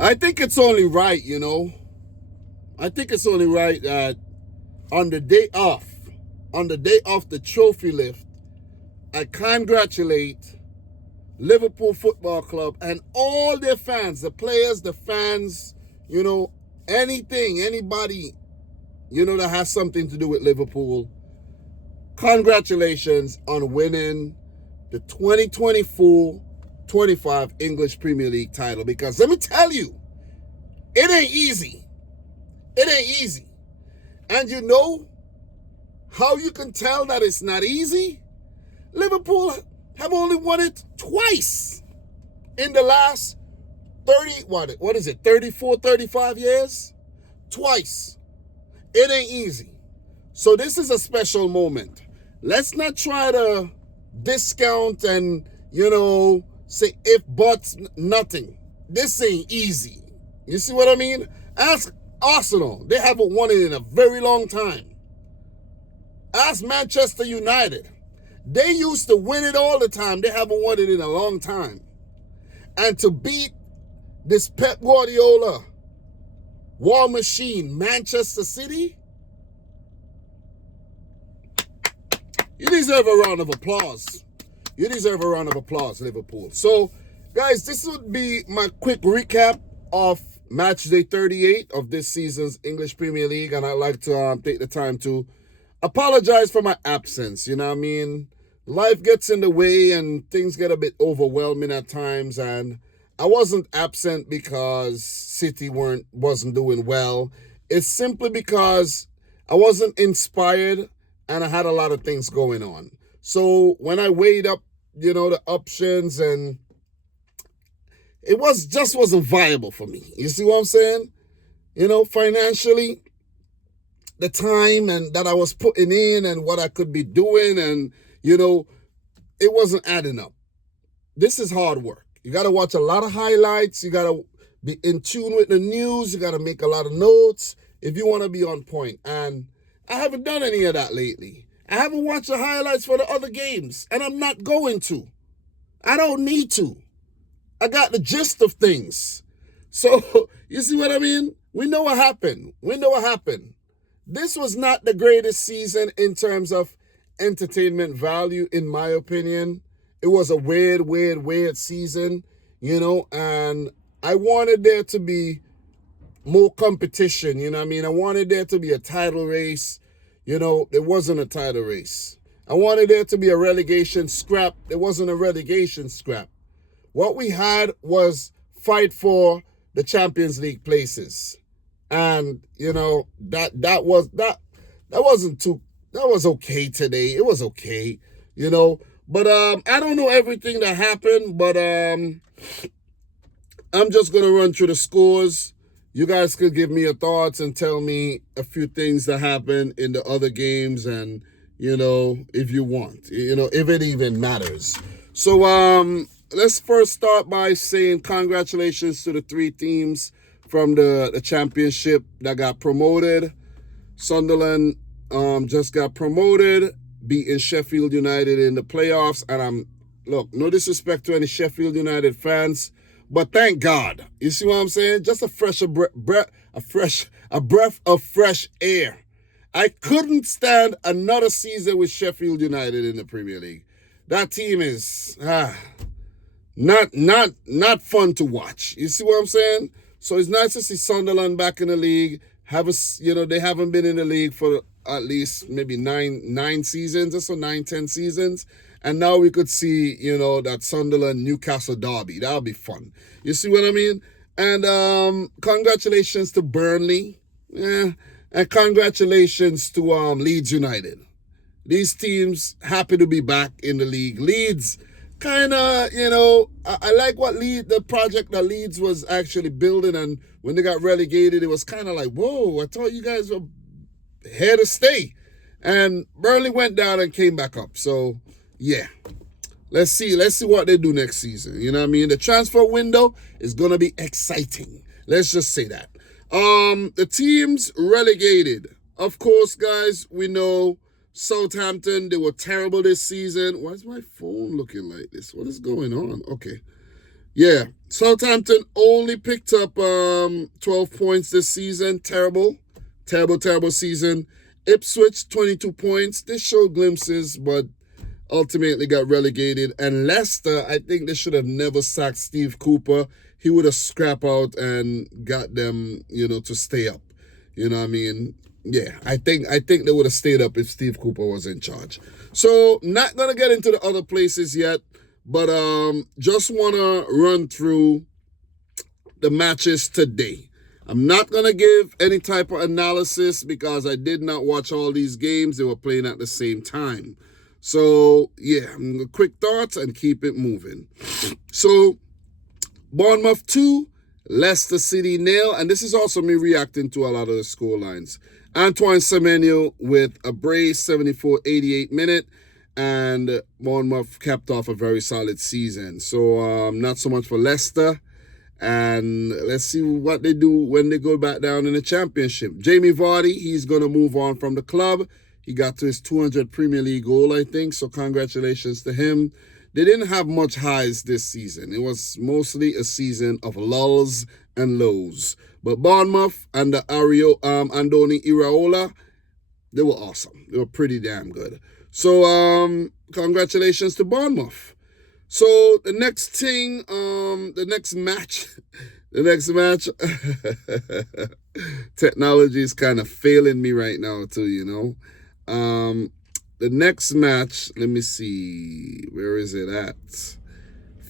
I think it's only right, you know. I think it's only right that on the day off, on the day off the trophy lift, I congratulate Liverpool Football Club and all their fans, the players, the fans, you know, anything, anybody, you know, that has something to do with Liverpool. Congratulations on winning the 2024-25 English Premier League title. Because let me tell you, it ain't easy. It ain't easy. And you know how you can tell that it's not easy? Liverpool have only won it twice in the last 34, 35 years? Twice. It ain't easy. So this is a special moment. Let's not try to discount and, you know, say if, but, nothing. This ain't easy. You see what I mean? Ask Arsenal. They haven't won it in a very long time. Ask Manchester United. They used to win it all the time. They haven't won it in a long time. And to beat this Pep Guardiola war machine, Manchester City, you deserve a round of applause. You deserve a round of applause, Liverpool. So, guys, this would be my quick recap of match day 38 of this season's English Premier League. And I'd like to take the time to apologize for my absence. You know what I mean? Life gets in the way and things get a bit overwhelming at times. And I wasn't absent because City wasn't doing well. It's simply because I wasn't inspired and I had a lot of things going on. So when I weighed up, you know, the options, and it wasn't viable for me. You see what I'm saying? You know, financially, the time and that I was putting in and what I could be doing, and, you know, it wasn't adding up. This is hard work. You got to watch a lot of highlights. You got to be in tune with the news. You got to make a lot of notes if you want to be on point. And I haven't done any of that lately. I haven't watched the highlights for the other games, and I'm not going to. I don't need to. I got the gist of things. So, you see what I mean? We know what happened. This was not the greatest season in terms of entertainment value, in my opinion. It was a weird season, you know, and I wanted there to be more competition, you know what I mean? I wanted there to be a title race. You know, there wasn't a title race. I wanted there to be a relegation scrap. There wasn't a relegation scrap. What we had was fight for the Champions League places. And, you know, that was okay today. It was okay, you know. But I don't know everything that happened, but I'm just going to run through the scores. You guys could give me your thoughts and tell me a few things that happened in the other games, and, you know, if you want, you know, if it even matters. So let's first start by saying congratulations to the three teams from the championship that got promoted. Sunderland just got promoted, beating Sheffield United in the playoffs. And look, no disrespect to any Sheffield United fans, but thank God. You see what I'm saying? Just a breath of fresh air. I couldn't stand another season with Sheffield United in the Premier League. That team is not fun to watch. You see what I'm saying? So it's nice to see Sunderland back in the league. They haven't been in the league for at least maybe nine seasons or so, 10 seasons. And now we could see, you know, that Sunderland-Newcastle derby. That'll be fun. You see what I mean? And congratulations to Burnley. And congratulations to Leeds United. These teams happy to be back in the league. Leeds kind of, you know, I like the project that Leeds was actually building. And when they got relegated, it was kind of like, whoa, I thought you guys were here to stay. And Burnley went down and came back up. So, yeah. Let's see what they do next season. You know what I mean? The transfer window is going to be exciting. Let's just say that. The teams relegated. Of course, guys, we know Southampton, they were terrible this season. Why is my phone looking like this? What is going on? Okay. Yeah, Southampton only picked up 12 points this season. Terrible season. Ipswich 22 points. They showed glimpses, but ultimately got relegated. And Leicester, I think they should have never sacked Steve Cooper. He would have scrapped out and got them, to stay up. You know what I mean? Yeah, I think they would have stayed up if Steve Cooper was in charge. So not gonna get into the other places yet, but just wanna run through the matches today. I'm not gonna give any type of analysis because I did not watch all these games. They were playing at the same time. So yeah, quick thoughts and keep it moving. So Bournemouth 2, Leicester City 0, and this is also me reacting to a lot of the score lines. Antoine Semenyo with a brace, 74-88 minute, and Bournemouth capped off a very solid season. So not so much for Leicester, and let's see what they do when they go back down in the Championship. Jamie Vardy, he's going to move on from the club. He got to his 200th Premier League goal, I think, so congratulations to him. They didn't have much highs this season. It was mostly a season of lulls and lows. But Bournemouth and the Andoni Iraola, they were awesome. They were pretty damn good. So congratulations to Bournemouth. So the next match, technology is kind of failing me right now too, The next match, let me see, where is it at?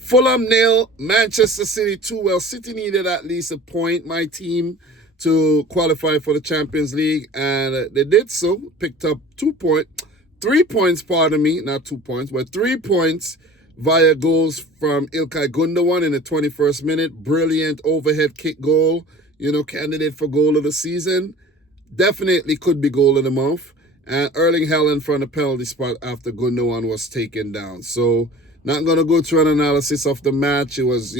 Fulham 0, Manchester City 2. Well, City needed at least a point, my team, to qualify for the Champions League, and they did so. Picked up 3 points, not 2 points, but 3 points via goals from Ilkay Gundogan in the 21st minute. Brilliant overhead kick goal, candidate for goal of the season. Definitely could be goal of the month. And Erling Haaland from the penalty spot after Gundogan was taken down. So not going to go through an analysis of the match. It was,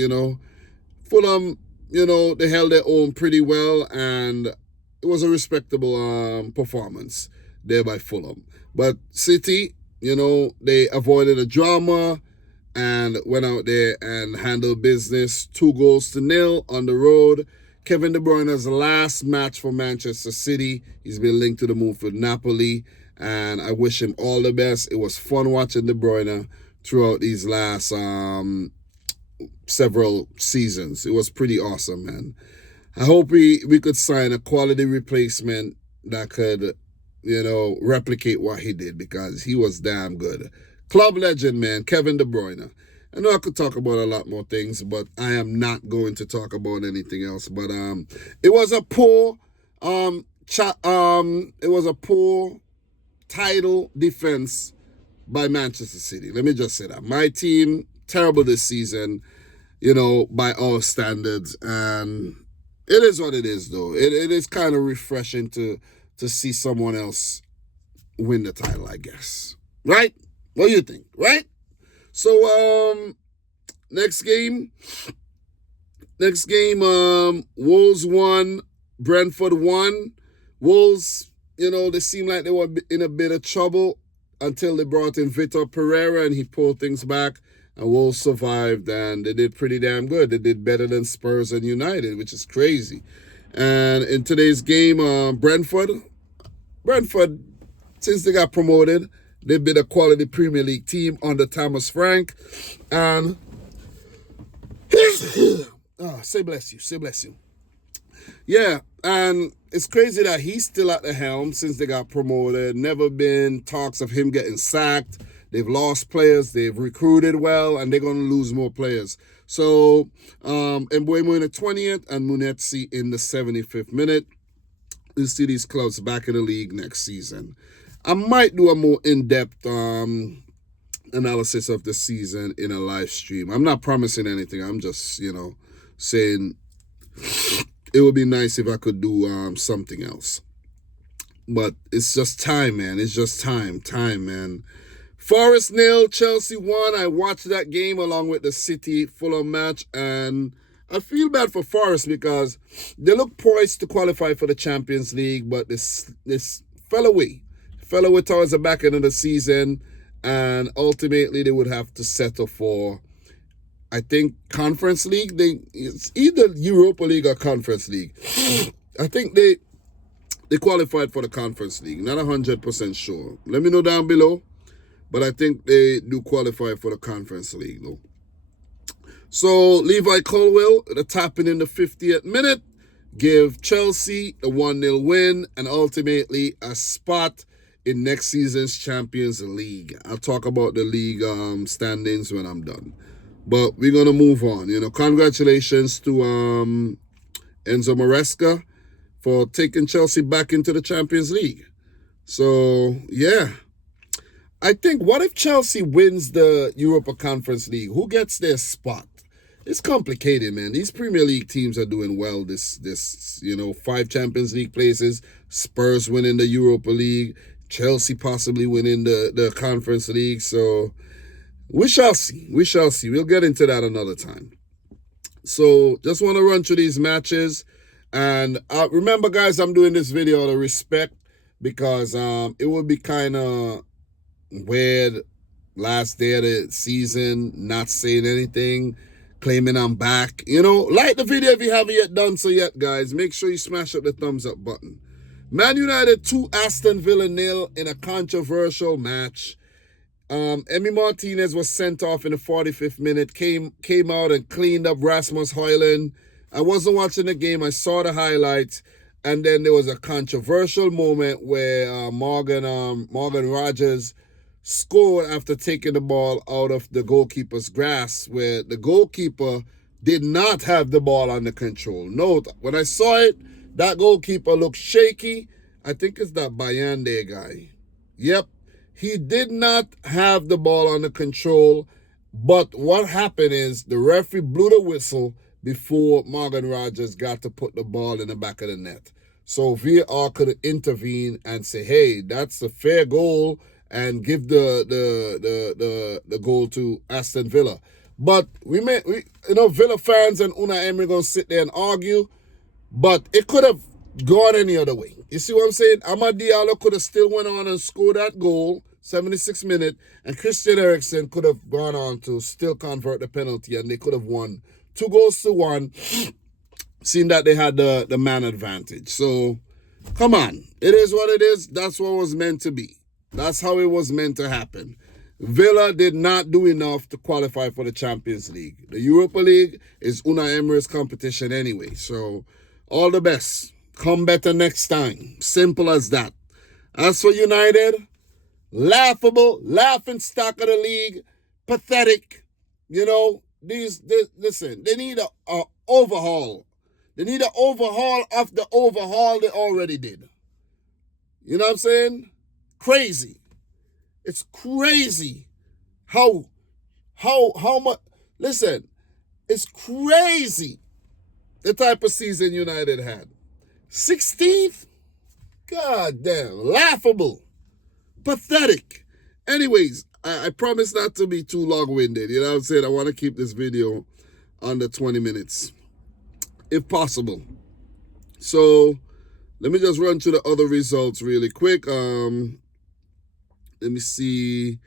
Fulham, they held their own pretty well, and it was a respectable performance there by Fulham. But City, they avoided a drama and went out there and handled business. 2-0 on the road. Kevin De Bruyne's last match for Manchester City. He's been linked to the move for Napoli, and I wish him all the best. It was fun watching De Bruyne throughout these last several seasons. It was pretty awesome, man. I hope we could sign a quality replacement that could, replicate what he did, because he was damn good. Club legend, man, Kevin De Bruyne. I know I could talk about a lot more things, but I am not going to talk about anything else. But it was a poor title defense by Manchester City. Let me just say that. My team, terrible this season, by all standards. And it is what it is, though. It is kind of refreshing to see someone else win the title, I guess. Right? What do you think? Right? So, next game, Wolves 1, Brentford 1. Wolves, they seemed like they were in a bit of trouble until they brought in Vitor Pereira and he pulled things back, and Wolves survived, and they did pretty damn good. They did better than Spurs and United, which is crazy. And in today's game, Brentford, since they got promoted, they've been a quality Premier League team under Thomas Frank. And say bless you. Yeah, and it's crazy that he's still at the helm since they got promoted. Never been talks of him getting sacked. They've lost players. They've recruited well, and they're going to lose more players. So, Mbuemo in the 20th and Munetsi in the 75th minute. We'll see these clubs back in the league next season. I might do a more in-depth analysis of the season in a live stream. I'm not promising anything. I'm just, saying it would be nice if I could do something else. But it's just time, man. It's just time, man. Forest 0, Chelsea 1. I watched that game along with the City Fulham match, and I feel bad for Forest because they look poised to qualify for the Champions League, but this fell away towards the back end of the season, and ultimately they would have to settle for I think Conference League, it's either Europa League or Conference League. I think they qualified for the Conference League. Not 100% sure. Let me know down below. But I think they do qualify for the Conference League, though. So Levi Colwill, the tapping in the 50th minute, give Chelsea a 1-0 win and ultimately a spot in next season's Champions League. I'll talk about the league standings when I'm done. But we're going to move on. Congratulations to Enzo Maresca for taking Chelsea back into the Champions League. So, yeah. I think, what if Chelsea wins the Europa Conference League? Who gets their spot? It's complicated, man. These Premier League teams are doing well this 5 Champions League places. Spurs winning the Europa League. Chelsea possibly winning the Conference League. So we shall see. We shall see. We'll get into that another time. So just want to run through these matches. And remember, guys, I'm doing this video out of respect because it would be kind of weird last day of the season, not saying anything, claiming I'm back. Like the video if you haven't yet done so yet, guys. Make sure you smash up the thumbs up button. Man United 2, Aston Villa 0 in a controversial match. Emi Martinez was sent off in the 45th minute, came out and cleaned up Rasmus Højlund. I wasn't watching the game. I saw the highlights. And then there was a controversial moment where Morgan Rogers scored after taking the ball out of the goalkeeper's grasp, where the goalkeeper did not have the ball under control. No, when I saw it, that goalkeeper looked shaky. I think it's that Bayande guy. Yep, he did not have the ball under control. But what happened is the referee blew the whistle before Morgan Rogers got to put the ball in the back of the net. So VAR could intervene and say, hey, that's a fair goal, and give the goal to Aston Villa. But Villa fans and Unai Emery gonna sit there and argue, but it could have gone any other way. You see what I'm saying? Amad Diallo could have still went on and scored that goal, 76th minute, and Christian Eriksen could have gone on to still convert the penalty, and they could have won 2-1, seeing that they had the man advantage. So, come on. It is what it is. That's what was meant to be. That's how it was meant to happen. Villa did not do enough to qualify for the Champions League. The Europa League is Unai Emery's competition anyway. So, all the best. Come better next time. Simple as that. As for United, laughable, laughing stock of the league, pathetic. Listen, they need a overhaul. They need an overhaul of the overhaul they already did. You know what I'm saying? Crazy. It's crazy how much. Listen, it's crazy the type of season United had. 16th? God damn. Laughable. Pathetic. Anyways, I promise not to be too long-winded. You know what I'm saying? I want to keep this video under 20 minutes, if possible. So, let me just run through the other results really quick. Let me see.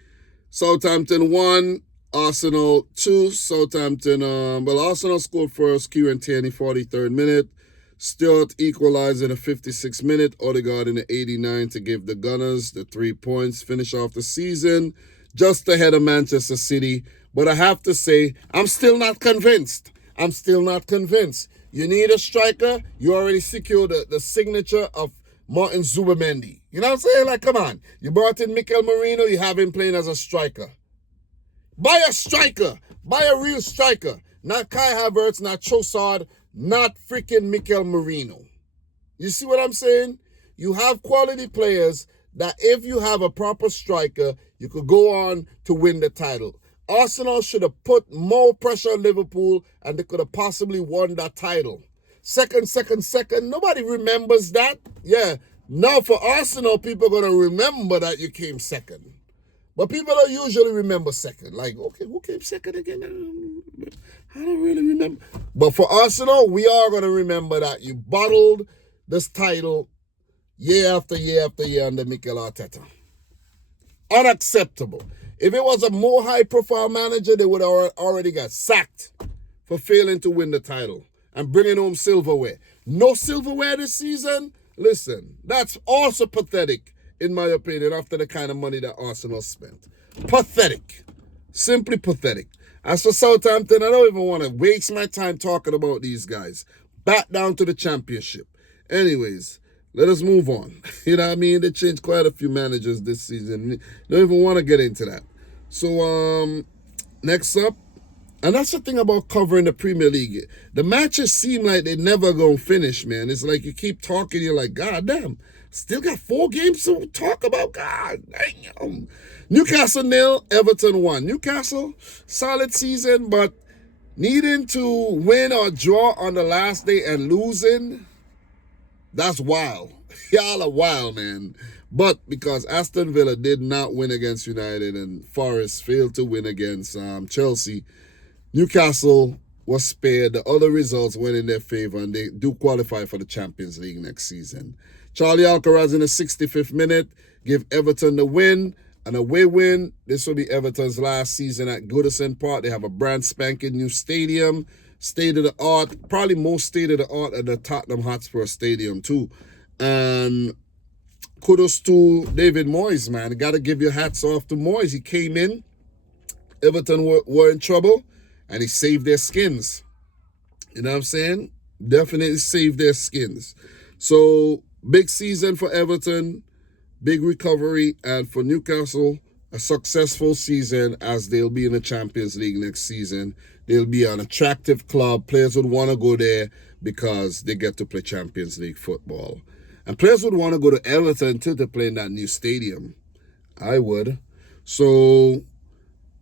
Southampton 1, Arsenal 2. Southampton, Arsenal scored first. Kieran Tierney, 43rd minute. Stewart equalized in the 56th minute. Odegaard in the 89th to give the Gunners the 3 points. Finish off the season just ahead of Manchester City. But I have to say, I'm still not convinced. You need a striker. You already secured the signature of Martin Zubimendi. You know what I'm saying? Like, come on. You brought in Mikel Merino. You have him playing as a striker. Buy a striker. Buy a real striker. Not Kai Havertz, not Trossard, not freaking Mikel Merino. You see what I'm saying? You have quality players that if you have a proper striker, you could go on to win the title. Arsenal should have put more pressure on Liverpool and they could have possibly won that title. Second. Nobody remembers that. Yeah. Now for Arsenal, people are going to remember that you came second. But people don't usually remember second. Like, okay, who came second again? I don't really remember. But for Arsenal, we are going to remember that you bottled this title year after year after year under Mikel Arteta. Unacceptable. If it was a more high-profile manager, they would have already got sacked for failing to win the title and bringing home silverware. No silverware this season? Listen, that's also pathetic, in my opinion, after the kind of money that Arsenal spent. Pathetic. Simply pathetic. As for Southampton, I don't even want to waste my time talking about these guys. Back down to the championship. Anyways, let us move on. You know what I mean? They changed quite a few managers this season. Don't even want to get into that. So, next up, and that's the thing about covering the Premier League. The matches seem like they never gonna finish, man. It's like you keep talking, you're like, God damn, still got 4 games to talk about? God damn. Newcastle 0, Everton 1. Newcastle, solid season, but needing to win or draw on the last day and losing, that's wild. Y'all are wild, man. But because Aston Villa did not win against United and Forest failed to win against Chelsea, Newcastle was spared. The other results went in their favor, and they do qualify for the Champions League next season. Charlie Alcaraz in the 65th minute give Everton the win. An away win. This will be Everton's last season at Goodison Park. They have a brand spanking new stadium. State of the art. Probably most state of the art at the Tottenham Hotspur Stadium too. And kudos to David Moyes, man. Got to give your hats off to Moyes. He came in. Everton were in trouble. And he saved their skins. You know what I'm saying? Definitely saved their skins. So, big season for Everton. Big recovery. And for Newcastle, a successful season as they'll be in the Champions League next season. They'll be an attractive club. Players would want to go there because they get to play Champions League football. And players would want to go to Everton too to play in that new stadium. I would. So,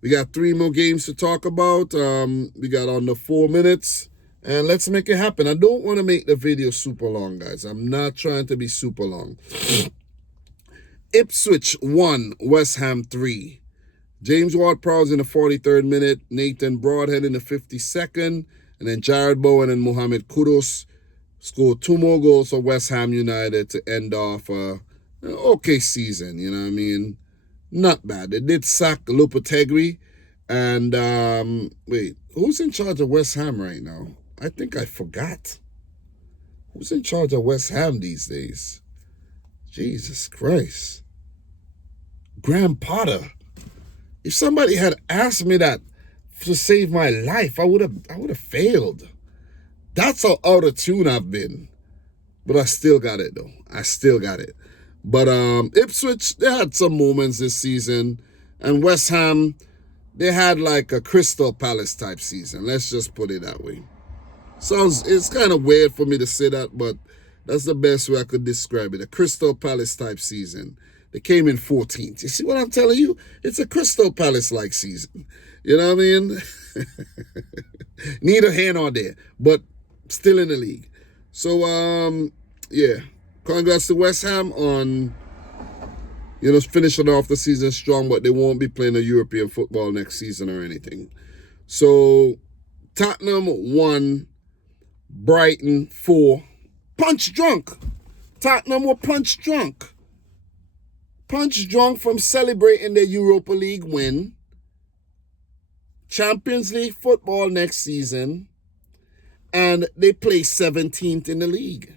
we got 3 more games to talk about. We got under 4 minutes. And let's make it happen. I don't want to make the video super long, guys. I'm not trying to be super long. Ipswich 1, West Ham 3. James Ward-Prowse in the 43rd minute. Nathan Broadhead in the 52nd. And then Jared Bowen and Mohamed Kudus scored 2 more goals for West Ham United to end off an okay season. You know what I mean? Not bad. They did sack Lopetegui. And, wait, who's in charge of West Ham right now? I think I forgot. Who's in charge of West Ham these days? Jesus Christ. Graham Potter. If somebody had asked me that to save my life, I would have failed. That's how out of tune I've been. But I still got it, though. I still got it. But Ipswich, they had some moments this season. And West Ham, they had like a Crystal Palace type season. Let's just put it that way. It's kind of weird for me to say that, but that's the best way I could describe it. A Crystal Palace type season. They came in 14th. You see what I'm telling you? It's a Crystal Palace-like season. You know what I mean? Neither here nor there, but still in the league. So, yeah. Congrats to West Ham on, finishing off the season strong, but they won't be playing a European football next season or anything. So, Tottenham 1, Brighton 4. Punch drunk. Tottenham were punch drunk. Punch drunk from celebrating their Europa League win. Champions League football next season. And they play 17th in the league.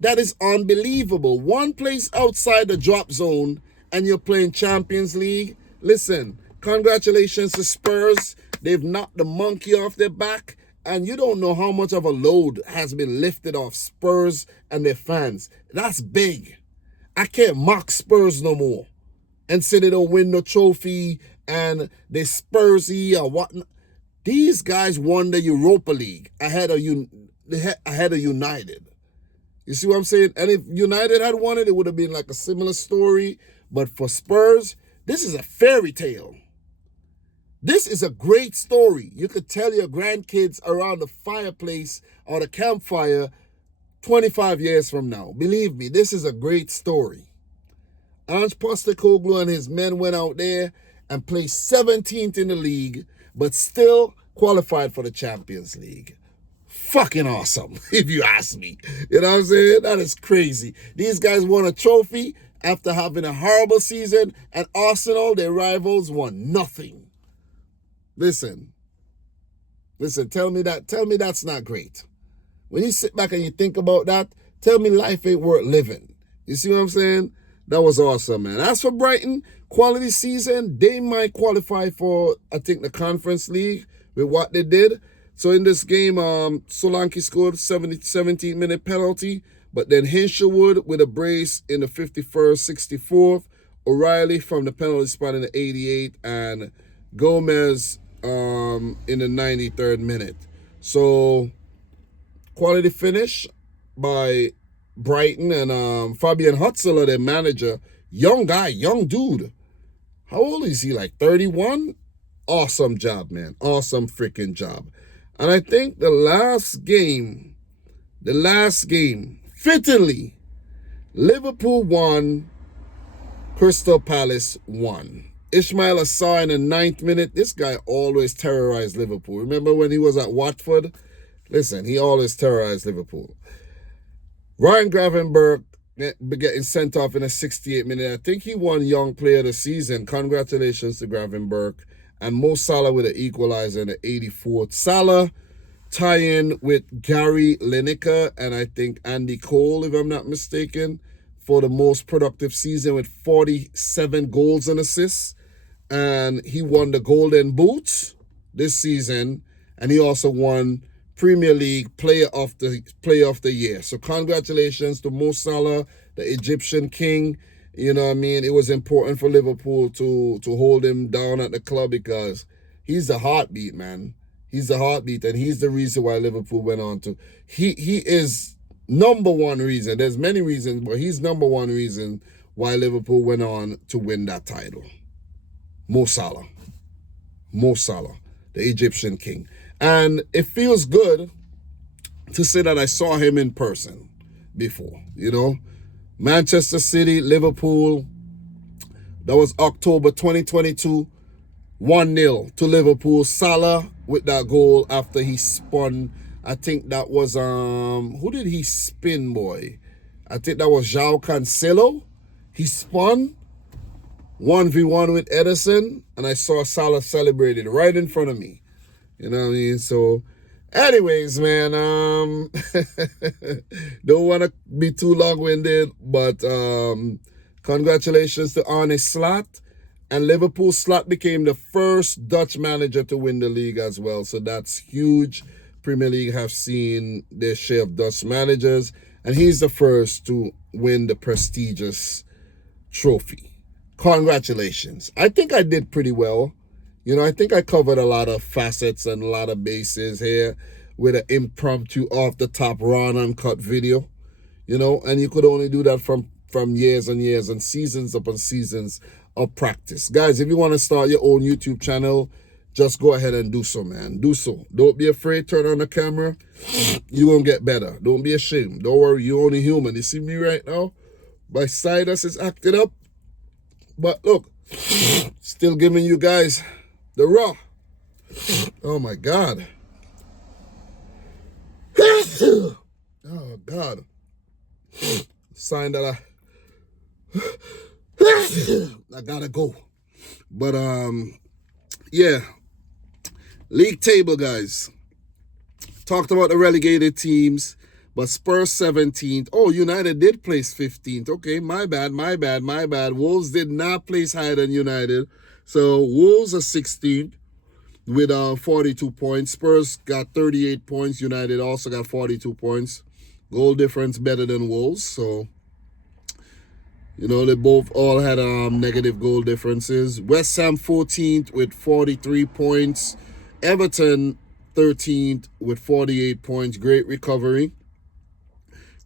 That is unbelievable. One place outside the drop zone and you're playing Champions League. Listen, congratulations to Spurs. They've knocked the monkey off their back. And you don't know how much of a load has been lifted off Spurs and their fans. That's big. I can't mock Spurs no more and say they don't win no trophy and they Spursy or whatnot. These guys won the Europa League ahead of United. You see what I'm saying? And if United had won it, it would have been like a similar story. But for Spurs, this is a fairy tale. This is a great story. You could tell your grandkids around the fireplace or the campfire 25 years from now. Believe me, this is a great story. Ange Postecoglou and his men went out there and placed 17th in the league, but still qualified for the Champions League. Fucking awesome, if you ask me. You know what I'm saying? That is crazy. These guys won a trophy after having a horrible season, and Arsenal, their rivals, won nothing. Listen, tell me that's not great. When you sit back and you think about that, tell me life ain't worth living. You see what I'm saying? That was awesome, man. As for Brighton, quality season, they might qualify for, I think, the Conference League with what they did. So in this game, Solanke scored 17-minute penalty, but then Hinshelwood with a brace in the 51st, 64th, O'Reilly from the penalty spot in the 88th, and Gomez in the 93rd minute. So quality finish by Brighton, and Fabian Hutzler, their manager, young guy, young dude. How old is he? Like 31? Awesome job, man. Awesome freaking job. And I think the last game, fittingly, Liverpool won, Crystal Palace won. Ismail Assar in the 9th minute. This guy always terrorized Liverpool. Remember when he was at Watford? Listen, he always terrorized Liverpool. Ryan Gravenberch getting sent off in the 68th minute. I think he won Young Player of the Season. Congratulations to Gravenberch. And Mo Salah with an equalizer in the 84th. Salah tie-in with Gary Lineker and I think Andy Cole, if I'm not mistaken, for the most productive season with 47 goals and assists. And he won the Golden Boot this season. And he also won Premier League Player of the Year. So congratulations to Mo Salah, the Egyptian king. You know what I mean? It was important for Liverpool to hold him down at the club because he's the heartbeat, man. He's the heartbeat, and he's the reason why Liverpool went on to... He is number one reason. There's many reasons, but he's number one reason why Liverpool went on to win that title. Mo Salah. Mo Salah, the Egyptian king. And it feels good to say that I saw him in person before, you know? Manchester City, Liverpool, that was October 2022, 1-0 to Liverpool. Salah with that goal after he spun. I think that was, who did he spin, boy? I think that was João Cancelo. He spun 1v1 with Ederson, and I saw Salah celebrated right in front of me. You know what I mean? So, anyways, man, don't want to be too long-winded, but congratulations to Arne Slot. And Liverpool Slot became the first Dutch manager to win the league as well. So that's huge. Premier League have seen their share of Dutch managers, and he's the first to win the prestigious trophy. Congratulations. I think I did pretty well. You know, I think I covered a lot of facets and a lot of bases here with an impromptu off-the-top raw and uncut video. You know, and you could only do that from years and years and seasons upon seasons of practice. Guys, if you want to start your own YouTube channel, just go ahead and do so, man. Do so. Don't be afraid. Turn on the camera. You're going to get better. Don't be ashamed. Don't worry. You're only human. You see me right now? My sinus is acted up. But look, still giving you guys the raw. Oh, my God. Oh, God. Sign that I gotta go. But, yeah. League table, guys. Talked about the relegated teams, but Spurs 17th. Oh, United did place 15th. Okay, my bad. Wolves did not place higher than United. So Wolves are 16th with 42 points. Spurs got 38 points. United also got 42 points. Goal difference better than Wolves. So, you know, they both all had negative goal differences. West Ham 14th with 43 points. Everton 13th with 48 points. Great recovery.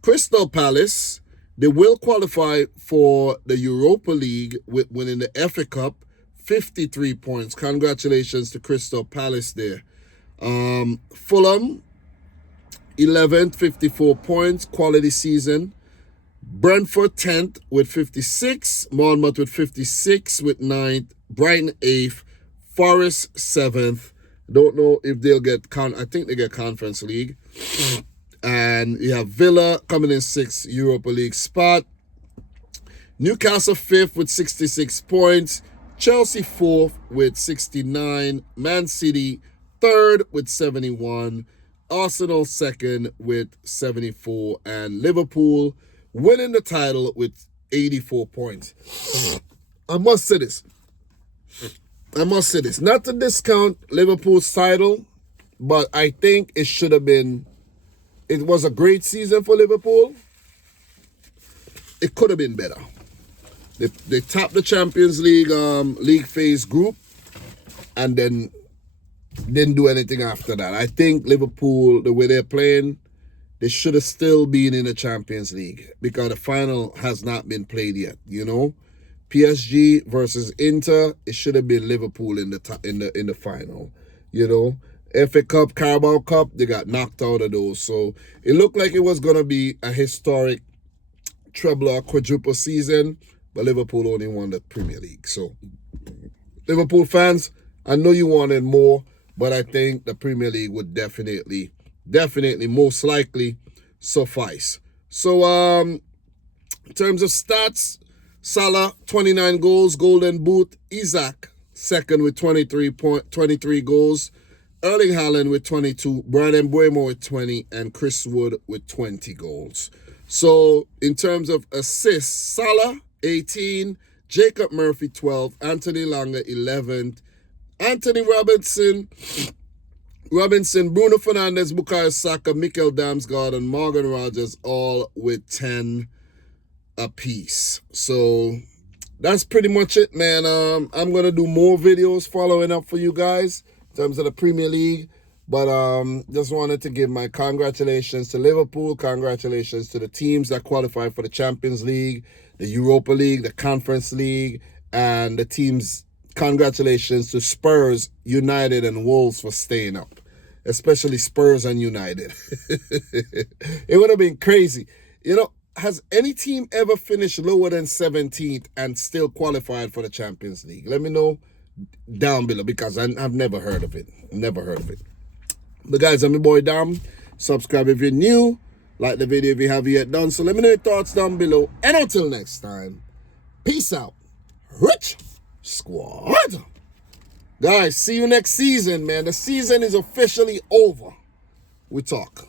Crystal Palace, they will qualify for the Europa League with winning the FA Cup. 53 points. Congratulations to Crystal Palace there. Fulham 11th, 54 points. Quality season. Brentford 10th with 56. Bournemouth with 56 with 9th. Brighton 8th. Forest 7th. Don't know if they'll get, I think they get Conference League. And you have Villa coming in 6th Europa League spot. Newcastle 5th with 66 points. Chelsea 4th with 69. Man City 3rd with 71. Arsenal 2nd with 74. And Liverpool winning the title with 84 points. I must say this. Not to discount Liverpool's title, but I think it should have been, it was a great season for Liverpool. It could have been better. They topped the Champions League league phase group and then didn't do anything after that. I think Liverpool, the way they're playing, they should have still been in the Champions League because the final has not been played yet, you know. PSG versus Inter, it should have been Liverpool in the final, you know. FA Cup, Carabao Cup, they got knocked out of those. So it looked like it was going to be a historic treble or quadruple season, but Liverpool only won the Premier League. So Liverpool fans, I know you wanted more, but I think the Premier League would definitely, most likely suffice. So in terms of stats, Salah, 29 goals, Golden Boot. Isaac, second with 23 goals. Erling Haaland with 22. Bryan Mbeumo with 20. And Chris Wood with 20 goals. So, in terms of assists, Salah, 18. Jacob Murphy, 12. Anthony Langer, 11. Anthony Robinson, Bruno Fernandes, Bukayo Saka, Mikel Damsgaard, and Morgan Rogers all with 10 apiece. So that's pretty much it, man. I'm gonna do more videos following up for you guys in terms of the Premier League, but just wanted to give my congratulations to Liverpool, congratulations to the teams that qualified for the Champions League, the Europa League, the Conference League, and the teams. Congratulations to Spurs, United, and Wolves for staying up, especially Spurs and United. It would have been crazy, you know. Has any team ever finished lower than 17th and still qualified for the Champions League? Let me know down below because I've never heard of it. But guys, I'm your boy Dam. Subscribe if you're new. Like the video if you haven't yet done. So let me know your thoughts down below. And until next time, peace out. Rich Squad. Guys, see you next season, man. The season is officially over. We talk.